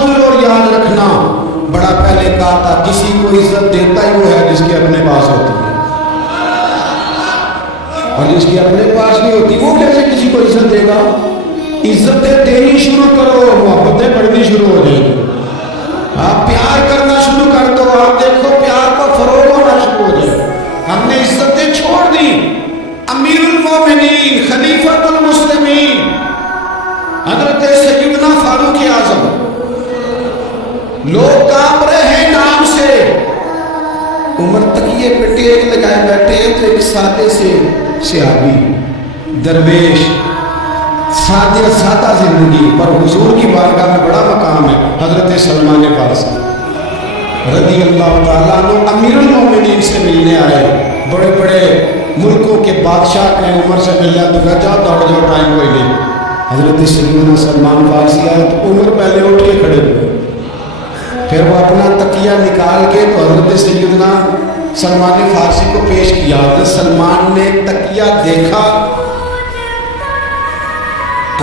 سن لو اور یاد رکھنا، بڑا پہلے کہا تھا کسی کو عزت دیتا ہی وہ ہے جس کے اپنے پاس ہوتی ہے، اور جس کی اپنے پاس نہیں ہوتی وہ کیسے کسی کو عزت دے گا؟ عزتیں دینی شروع کرو، محبتیں بڑھنی شروع ہو جائیں گی۔ آپ پیار کرنا شروع کر دو، آپ دیکھو پیار کا فروغ ہونا شروع ہو جائے۔ ہم نے عزتیں چھوڑ دی۔ امیر المومنین خلیفۃ المسلمین حضرت سیدنا فاروق اعظم، لوگ کانپ رہے ہیں نام سے، عمر تکیے پہ ٹیک لگائے بیٹھے ہیں تو ایک سادے سے صحابی درویش، سادہ زندگی پر حضور کی بارگاہ میں بڑا مقام ہے، حضرت سلمان فارسی رضی اللہ تعالیٰ عنہ امیر المومنین سے ملنے آئے۔ بڑے بڑے ملکوں کے بادشاہ کہیں عمر سے ملنا تو کہا جاؤ دوڑ جاؤ، ٹائم کوئی نہیں۔ حضرت سیدنا سلمان فارسی آئے تو عمر پہلے اٹھ کے کھڑے ہوئے، پھر وہ اپنا تکیہ نکال کے تو حضرت سیدنا سلمان فارسی کو پیش کیا۔ حضرت سلمان نے تکیہ دیکھا،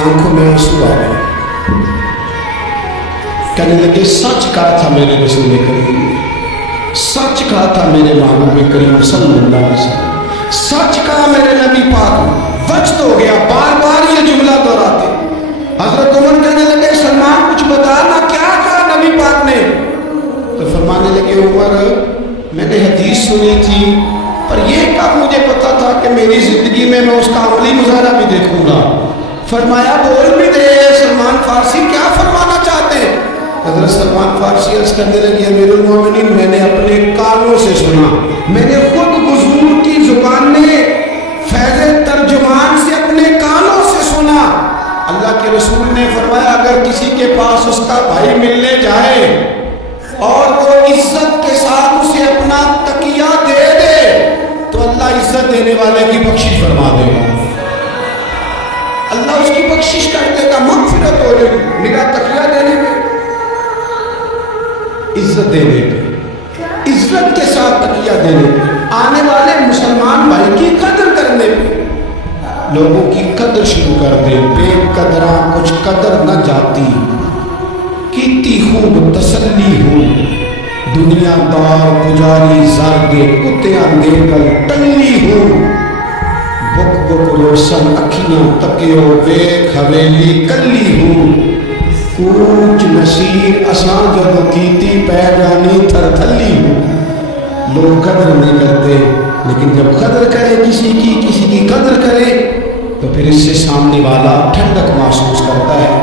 آنکھوں میں آنسو آ گئے، کہنے لگے سچ کہا تھا میرے رسول کریم، سچ کہا تھا میرے محبوب کریم صلی اللہ علیہ وسلم، سچ کہا میرے نبی پاک، وقت ہو گیا، بار بار یہ جملہ دہراتے۔ حضرت عمر کہنے لگے سلمان کچھ بتا نا، کیا کہا نبی پاک نے؟ تو فرمانے لگے عمر میں نے حدیث سنی تھی، پر یہ کب مجھے پتا تھا کہ میری زندگی میں اس کا عملی مظاہرہ بھی دیکھوں گا۔ فرمایا بول بھی دے سلمان فارسی، کیا فرمانا چاہتے ہیں؟ حضرت سلمان فارسی عرض کرنے لگے امیر المومنین میں نے اپنے کانوں سے سنا، میں نے خود حضور کی زبان نے فیض ترجمان سے اپنے کانوں سے سنا۔ اللہ کے رسول نے فرمایا اگر کسی کے پاس اس کا بھائی ملنے جائے اور وہ عزت کے ساتھ اسے اپنا تکیہ دے دے تو اللہ عزت دینے والے کی بخشش فرما دے گا، اللہ اس کی بخشش کر دے گا، مغفرت ہو جائے گی میرا تکیہ دینے میں، عزت دینے پہ، عزت کے ساتھ تکیہ دینے پہ، آنے والے مسلمان بھائی کی قدر کرنے پہ، لوگوں کی قدر شروع کر دے، بے قدراں کچھ قدر نہ جاتی، کیتی خوب تسلی ہو، دنیا دار گزاری زارگے کتیاں دے کر ٹلی ہو، بک بک روشن اکھیاں تکیو ویکھ حویلی کلی ہو، کوچ نشیر اساں جدو کیتی پہ جانی تھر تھلی ہو۔ لوگ قدر نہیں کرتے، لیکن جب قدر کرے کسی کی قدر کرے تو پھر اس سے سامنے والا ٹھنڈک محسوس کرتا ہے۔